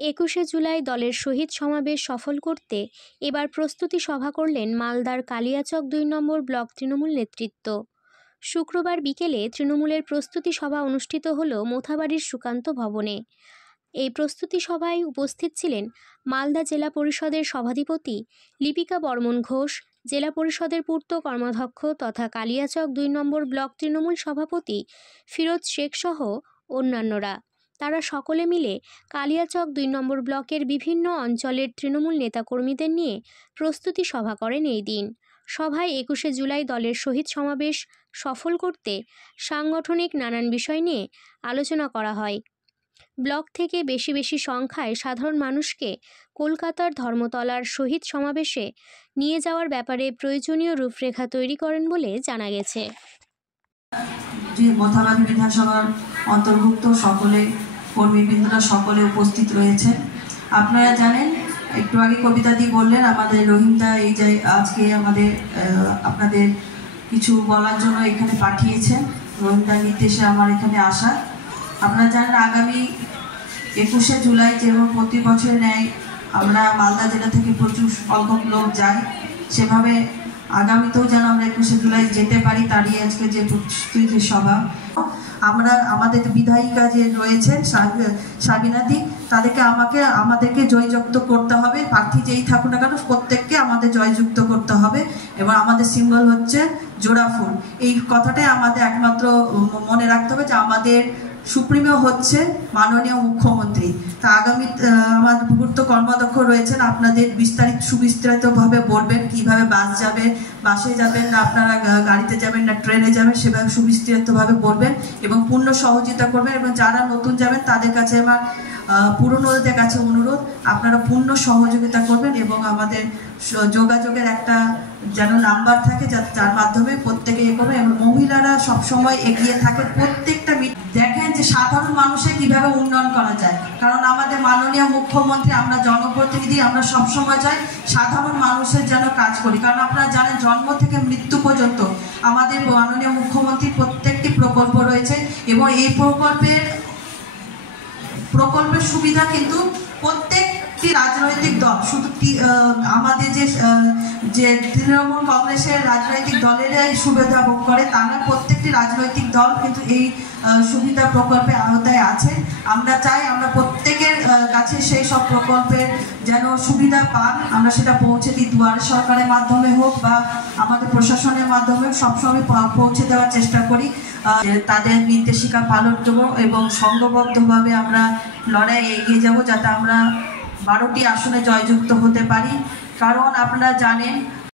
21শে জুলাই দলের শহীদ সমাবেশ সফল করতে এবার প্রস্তুতি সভা করলেন মালদার কালিয়াচক ২ নম্বর ব্লক তৃণমূল নেতৃত্ব। শুক্রবার বিকেলে তৃণমূলের প্রস্তুতি সভা অনুষ্ঠিত হল মোথাবাড়ির সুকান্ত ভবনে। এই প্রস্তুতি সভায় উপস্থিত ছিলেন মালদা জেলা পরিষদের সভাধিপতি লিপিকা বর্মন ঘোষ, জেলা পরিষদের পূর্ত কর্মাধ্যক্ষ তথা কালিয়াচক ২ নম্বর ব্লক তৃণমূল সভাপতি ফিরোজ শেখ সহ অন্যান্যরা। তারা সকলে মিলে কালিয়াচক ২ নম্বর ব্লকের বিভিন্ন অঞ্চলের তৃণমূল নেতাকর্মীদের নিয়ে প্রস্তুতি সভা করেন এই দিন। সভায় ২১শে জুলাই দলের শহীদ সমাবেশ সফল করতে সাংগঠনিক নানান বিষয় নিয়ে আলোচনা করা হয়। ব্লক থেকে বেশি বেশি সংখ্যায় সাধারণ মানুষকে কলকাতার ধর্মতলার শহীদ সমাবেশে নিয়ে যাওয়ার ব্যাপারে প্রয়োজনীয় রূপরেখা তৈরি করেন বলে জানা গেছে। মোথাবাড়ি বিধানসভার অন্তর্ভুক্ত সকলে কর্মীবৃন্দরা সকলে উপস্থিত রয়েছেন। আপনারা জানেন, একটু আগে কবিতাদি বললেন, আমাদের রহিমদা এই যে আজকে আমাদের আপনাদের কিছু বলার জন্য এখানে পাঠিয়েছেন। রহিমদার নির্দেশে আমার এখানে আসা। আপনারা জানেন, আগামী 21শে জুলাই যেমন প্রতি বছরের ন্যায় আমরা মালদা জেলা থেকে প্রচুর সংখ্যক লোক যাই, সেভাবে আগামীতেও যেন আমরা 21শে জুলাই যেতে পারি, তারই আজকে যে প্রস্তুতি সভা। আমরা আমাদের বিধায়িকা যে রয়েছেন সাবিনাদি, তাদেরকে আমাদেরকে জয়যুক্ত করতে হবে। প্রার্থী যেই থাকুক না কেন প্রত্যেককে আমাদের জয়যুক্ত করতে হবে এবং আমাদের সিম্বল হচ্ছে জোড়া ফুল। এই কথাটাই আমাদের একমাত্র মনে রাখতে হবে যে আমাদের সুপ্রিমো হচ্ছে মাননীয় মুখ্যমন্ত্রী। তা আগামী আমার পূর্ত কর্মাধ্যক্ষ রয়েছেন, আপনাদের সুবিস্তারিতভাবে বলবেন কিভাবে বাস যাবে, বাসে যাবেন না আপনারা গাড়িতে যাবেন না ট্রেনে যাবেন, সেভাবে সুবিস্তারিতভাবে বলবেন এবং পূর্ণ সহযোগিতা করবেন। এবং যারা নতুন যাবেন তাদের কাছে আমার পুরনোদের কাছে অনুরোধ, আপনারা পূর্ণ সহযোগিতা করবেন এবং আমাদের যোগাযোগের একটা যেন নাম্বার থাকে যার মাধ্যমে প্রত্যেকে করবে এবং মহিলারা সবসময় এগিয়ে থাকে। প্রত্যেকটা দেখেন যে সাধারণ মানুষের কিভাবে উন্নয়ন করা যায়, কারণ আমাদের মাননীয় মুখ্যমন্ত্রী, আমরা জনপ্রতিনিধি, আমরা সবসময় চাই সাধারণ মানুষের যেন কাজ করি। কারণ আপনারা জানেন, জন্ম থেকে মৃত্যু পর্যন্ত আমাদের মাননীয় মুখ্যমন্ত্রীর প্রত্যেকটি প্রকল্প রয়েছে এবং এই প্রকল্পের সুবিধা কিন্তু প্রত্যেকটি রাজনৈতিক দল, শুধু আমাদের যে তৃণমূল কংগ্রেসের রাজনৈতিক দলেরাই সুবিধা ভোগ করে তা না, প্রত্যেকটি রাজনৈতিক দল কিন্তু এই সুবিধা প্রকল্পের আওতায় আছে। আমরা চাই আমরা প্রত্যেকের কাছে সেই সব প্রকল্পের যেন সুবিধা পান, আমরা সেটা পৌঁছে দিই। দুয়ারে সরকারের মাধ্যমে হোক বা আমাদের প্রশাসনের মাধ্যমে সবসময় পৌঁছে দেওয়ার চেষ্টা করি। তাদের নির্দেশিকা পালন করব এবং সংঘবদ্ধভাবে আমরা লড়াই এগিয়ে যাব যাতে আমরা 12টি আসনে জয়যুক্ত হতে পারি। কারণ আপনারা জানেন